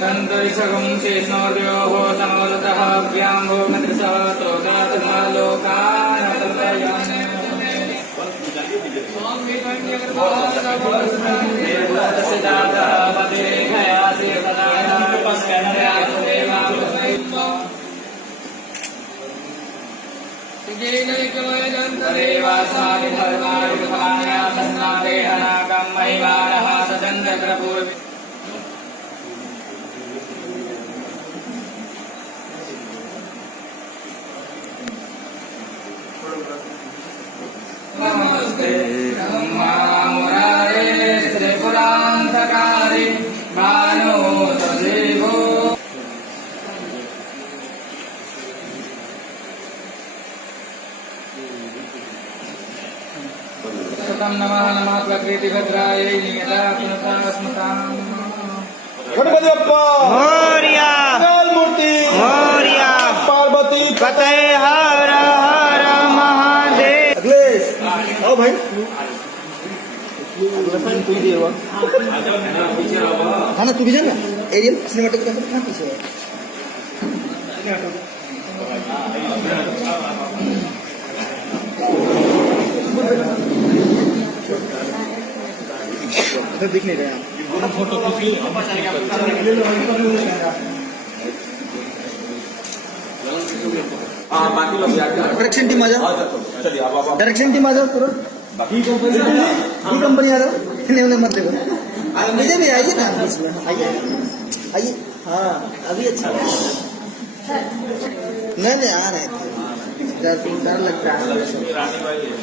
दन्तैषगं शेषणोर्योः समोदतः व्याम्भो मदृशः तोदातथा लोकानतलयाने सिद्धार्थः पदे भयासि सदाया देवासादि धर्मारुपमाया सन्नादेहनाकं महिमानः सचन्द्रप्रपूर्व नमस्ते मुरारे त्रिपुरान्तकारि भानुतदेवो सुतं नमः नमः प्रकृतिभद्रायै नियता पुनता स्मृताम् गणपति बप्पा मोरया मूर्ति मोरया पार्वती पते हर हर महादेव। अखिलेश आओ भाई तू ही देवा हाँ ना तू भी जाना एरियल सिनेमेटोग्राफर कहाँ पीछे है इधर दिख नहीं रहे हैं फोटो बाकी लोग डायरेक्शन टीम आ जाओ डायरेक्शन टीम आ जाओ तुरंत ही कंपनी आ जाओ उन्हें मत देखो मुझे भी आइए ना इसमें आइए आइए हाँ अभी अच्छा नहीं आ रहे थे डर लगता है